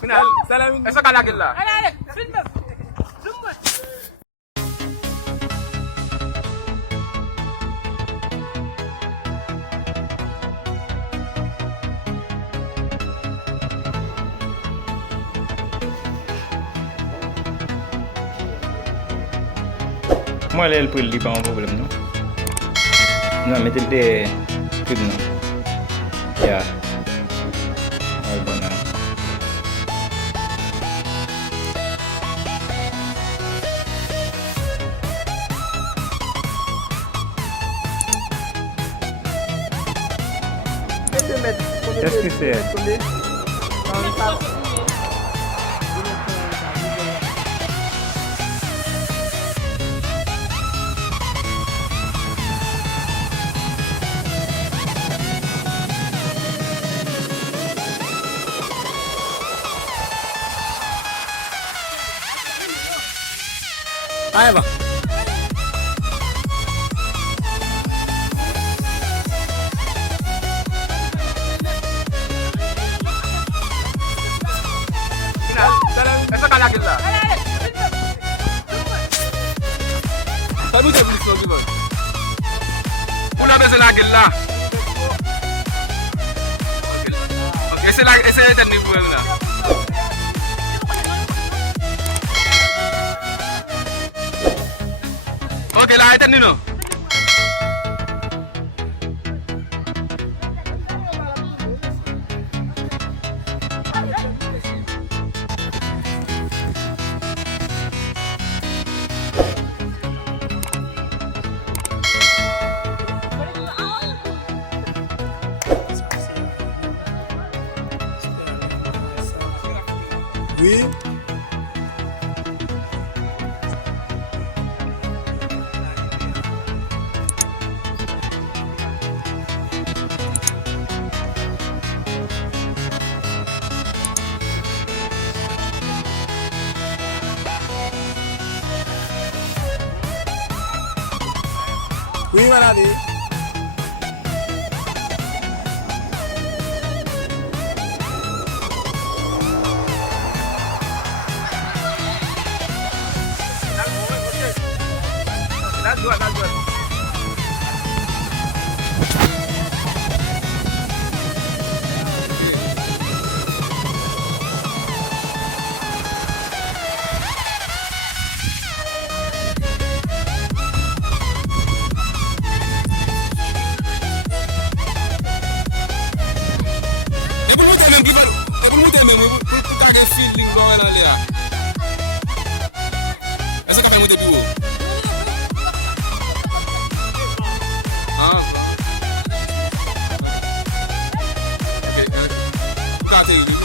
Final, eso kalakilla. Moi, elle peut le pas un problème, non? Non, mettez le cube, non? Yeah. Oh, bon, non. Qu'est-ce que c'est? Ayo bang. Eso kalakilla. Kamu je beli slogi bang. Pula bese lagilla. Okay, ese dan ni buat na. Okay, lah itu nino. Oui. Oui, madame. That's good. Essa café é muito boa. Okay.